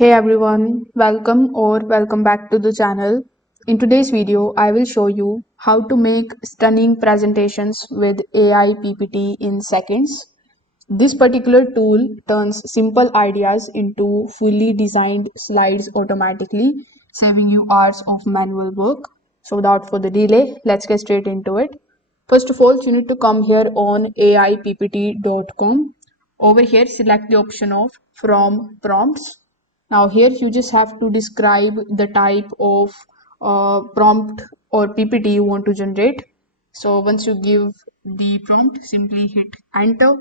Hey everyone, welcome back to the channel. In today's video, I will show you how to make stunning presentations with AI PPT in seconds. This particular tool turns simple ideas into fully designed slides automatically, saving you hours of manual work. So without further delay, let's get straight into it. First of all, you need to come here on AiPPT.com. Over here, select the option of From Prompts. Now here you just have to describe the type of prompt or PPT you want to generate. So once you give the prompt, simply hit enter.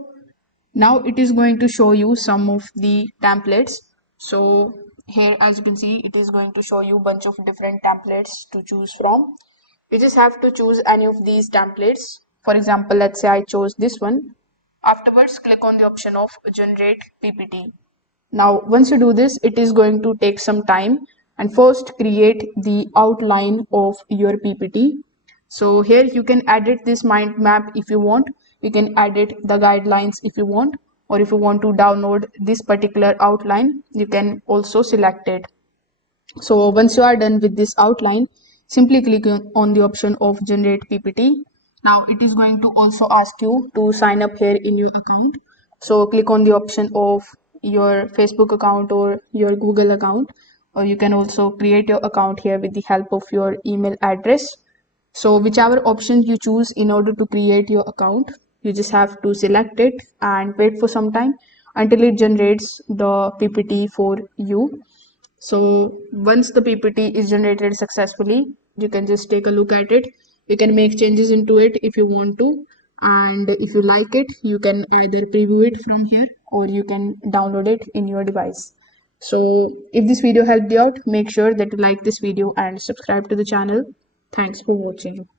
Now it is going to show you some of the templates. So here, as you can see, it is going to show you a bunch of different templates to choose from. You just have to choose any of these templates. For example, let's say I chose this one. Afterwards, click on the option of generate PPT. Now, once you do this, it is going to take some time, and first create the outline of your PPT. So here you can edit this mind map if you want. You can edit the guidelines if you want, or if you want to download this particular outline, you can also select it. So once you are done with this outline, simply click on the option of generate PPT. Now it is going to also ask you to sign up here in your account. So click on the option of your Facebook account or your Google account, or you can also create your account here with the help of your email address. So whichever option you choose in order to create your account, you just have to select it and wait for some time until it generates the PPT for you. So once the PPT is generated successfully, you can just take a look at it. You can make changes into it if you want to. And if you like it, you can either preview it from here or you can download it in your device. So if this video helped you out, make sure that you like this video and subscribe to the channel. Thanks for watching.